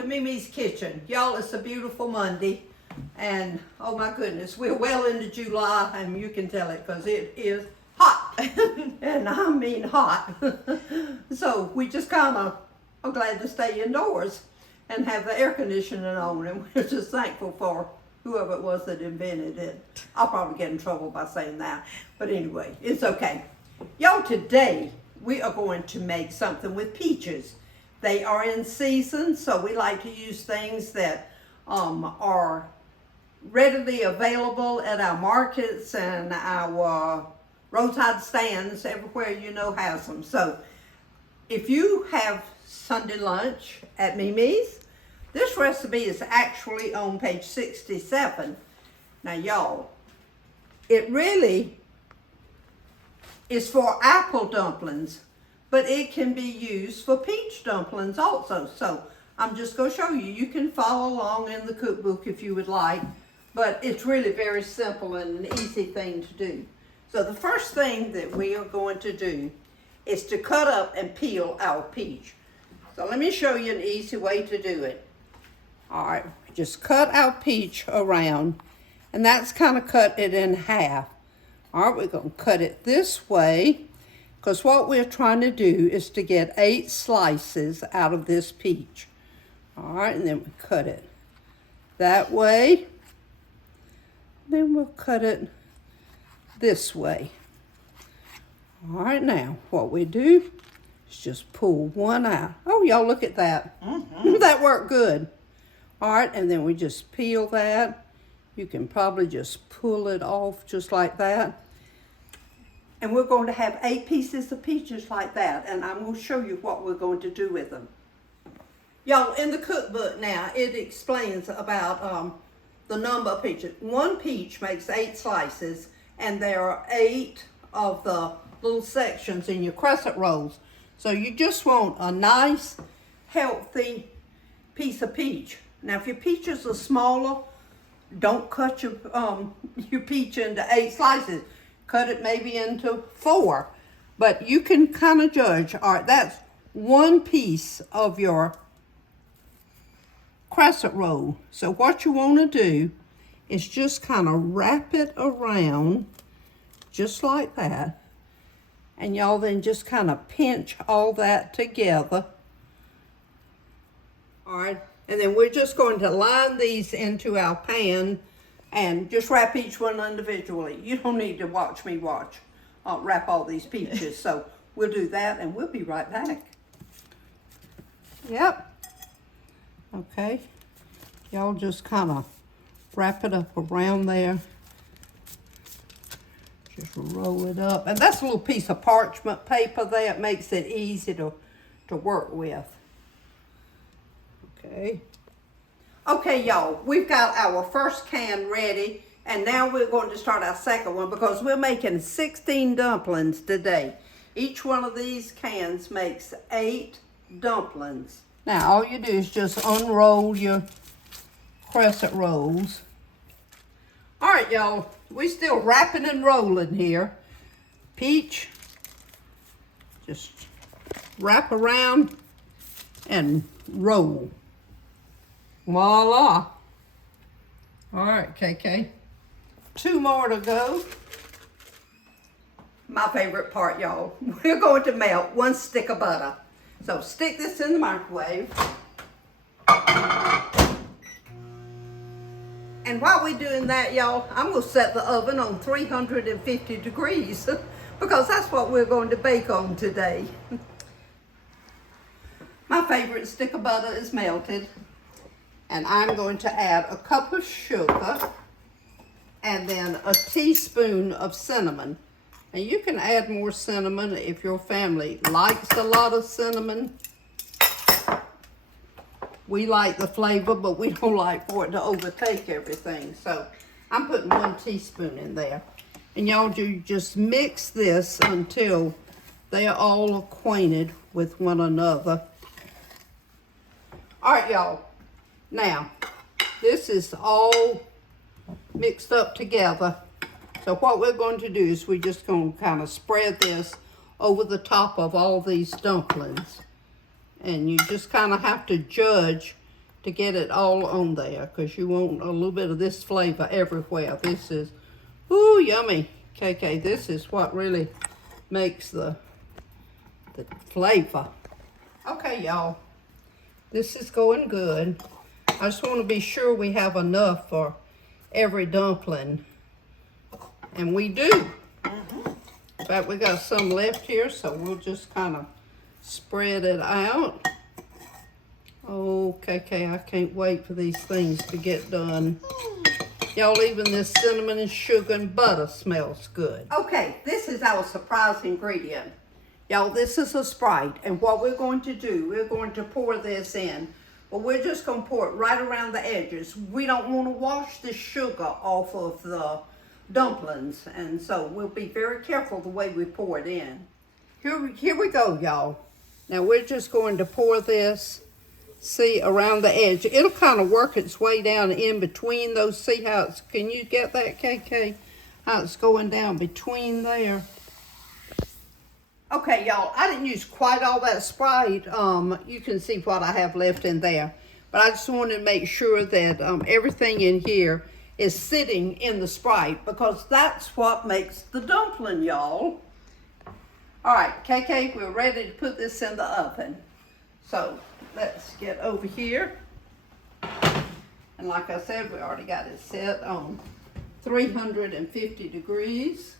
to MeMe's Kitchen. Y'all, it's a beautiful Monday. And oh my goodness, we're well into July and you can tell it because it is hot. And I mean hot. So we just kind of are glad to stay indoors and have the air conditioning on. And we're just thankful for whoever it was that invented it. I'll probably get in trouble by saying that. But anyway, it's okay. Y'all, today we are going to make something with peaches. They are in season, so we like to use things that are readily available at our markets and our roadside stands. Everywhere you know has them. So if you have Sunday lunch at MeMe's, this recipe is actually on page 67. Now y'all, it really is for apple dumplings, but it can be used for peach dumplings also. So I'm just going to show you. You can follow along in the cookbook if you would like, but it's really very simple and an easy thing to do. So the first thing that we are going to do is to cut up and peel our peach. So let me show you an easy way to do it. All right, just cut our peach around, and that's kind of cut it in half. All right, we're going to cut it this way, because what we're trying to do is to get 8 slices out of this peach. All right, and then we cut it that way. Then we'll cut it this way. All right, now what we do is just pull one out. Oh, y'all, look at that. That worked good. All right, and then we just peel that. You can probably just pull it off just like that. And we're going to have 8 pieces of peaches like that, and I'm going to show you what we're going to do with them. Y'all, in the cookbook now, it explains about the number of peaches. 1 peach makes 8 slices, and there are 8 of the little sections in your crescent rolls. So you just want a nice, healthy piece of peach. Now, if your peaches are smaller, don't cut your peach into 8 slices. Cut it maybe into 4. But you can kind of judge. All right, that's 1 piece of your crescent roll. So what you want to do is just kind of wrap it around just like that. And y'all then just kind of pinch all that together. All right. And then we're just going to line these into our pan and just wrap each one individually. You don't need to watch me wrap all these peaches. So we'll do that and we'll be right back. Yep. Okay. Y'all just kind of wrap it up around there. Just roll it up. And that's a little piece of parchment paper there. It makes it easy to work with. Okay. Okay, y'all, we've got our first can ready, and now we're going to start our second one because we're making 16 dumplings today. Each one of these cans makes 8 dumplings. Now, all you do is just unroll your crescent rolls. All right, y'all, we're still wrapping and rolling here. Peach, just wrap around and roll. Voila. All right, KK. 2 more to go. My favorite part, y'all. We're going to melt 1 stick of butter. So stick this in the microwave. And while we're doing that, y'all, I'm going to set the oven on 350 degrees because that's what we're going to bake on today. My favorite stick of butter is melted. And I'm going to add a cup of sugar and then a teaspoon of cinnamon. And you can add more cinnamon if your family likes a lot of cinnamon. We like the flavor, but we don't like for it to overtake everything. So I'm putting 1 teaspoon in there. And y'all do just mix this until they are all acquainted with one another. All right, y'all. Now, this is all mixed up together. So what we're going to do is we're just going to kind of spread this over the top of all these dumplings. And you just kind of have to judge to get it all on there, because you want a little bit of this flavor everywhere. This is, ooh, yummy. KK, this is what really makes the flavor. Okay, y'all, this is going good. I just want to be sure we have enough for every dumpling, and we do. In fact, we got some left here, so we'll just kind of spread it out. Oh, KK, I can't wait for these things to get done. Y'all, even this cinnamon and sugar and butter smells good. Okay, this is our surprise ingredient. Y'all, this is a Sprite, and what we're going to do, we're going to pour this in, but we're just going to pour it right around the edges. We don't want to wash the sugar off of the dumplings, and so we'll be very careful the way we pour it in. Here we go, y'all. Now we're just going to pour this, see, around the edge. It'll kind of work its way down in between those. See how it's, can you get that, KK? How it's going down between there. Okay, y'all, I didn't use quite all that Sprite. You can see what I have left in there. But I just wanted to make sure that everything in here is sitting in the Sprite, because that's what makes the dumpling, y'all. All right, KK, we're ready to put this in the oven. So let's get over here. And like I said, we already got it set on 350 degrees.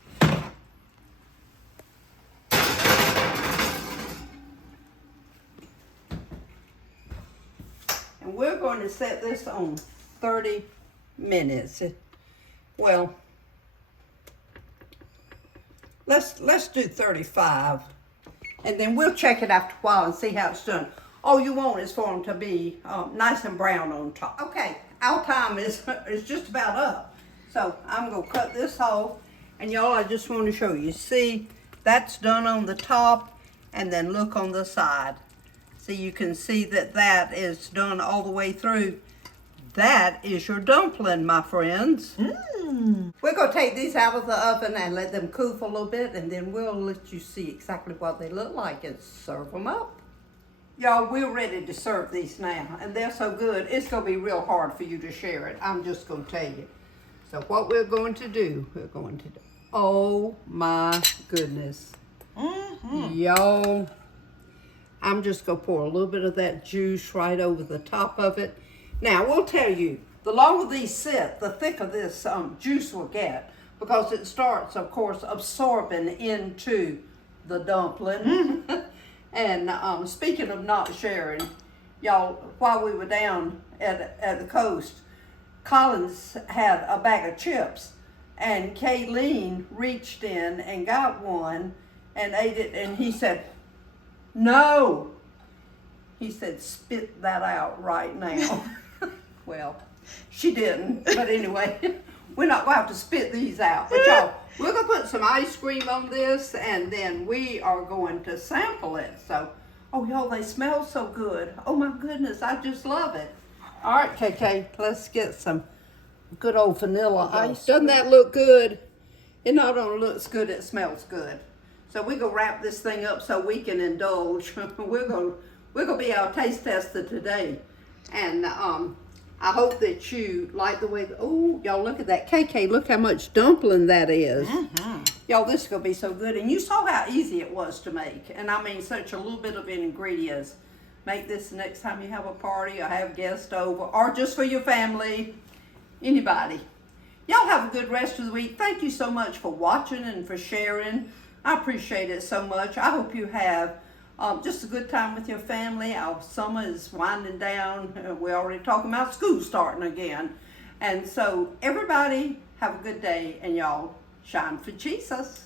And we're going to set this on 30 minutes. Well, let's do 35, and then we'll check it after a while and see how it's done. All you want is for them to be nice and brown on top. Okay, our time is just about up, so I'm gonna cut this off. And y'all, I just want to show you. See, that's done on the top, and then look on the side. See, you can see that that is done all the way through. That is your dumpling, my friends. We're going to take these out of the oven and let them cool for a little bit, and then we'll let you see exactly what they look like and serve them up. Y'all, we're ready to serve these now, and they're so good, it's going to be real hard for you to share it. I'm just going to tell you. So what we're going to do, oh my goodness. Y'all, I'm just going to pour a little bit of that juice right over the top of it. Now, we'll tell you, the longer these sit, the thicker this juice will get, because it starts, of course, absorbing into the dumpling. And speaking of not sharing, y'all, while we were down at the coast, Collins had a bag of chips, and Kayleen reached in and got one and ate it, and he said, no. He said, spit that out right now. Well, she didn't, but anyway, we're not going to have to spit these out. But y'all, we're going to put some ice cream on this, and then we are going to sample it. So, oh, y'all, they smell so good. Oh, my goodness, I just love it. All right, KK, let's get some good old vanilla ice. Doesn't that look good? It not only looks good, it smells good. So we're going to wrap this thing up so we can indulge. We're going to be our taste tester today. And I hope that you like the way, oh, y'all look at that. KK, look how much dumpling that is. Y'all, this is going to be so good. And you saw how easy it was to make. And I mean, such a little bit of ingredients. Make this next time you have a party or have guests over, or just for your family, anybody. Y'all have a good rest of the week. Thank you so much for watching and for sharing. I appreciate it so much. I hope you have just a good time with your family. Our summer is winding down. We're already talking about school starting again. And so everybody have a good day, and y'all shine for Jesus.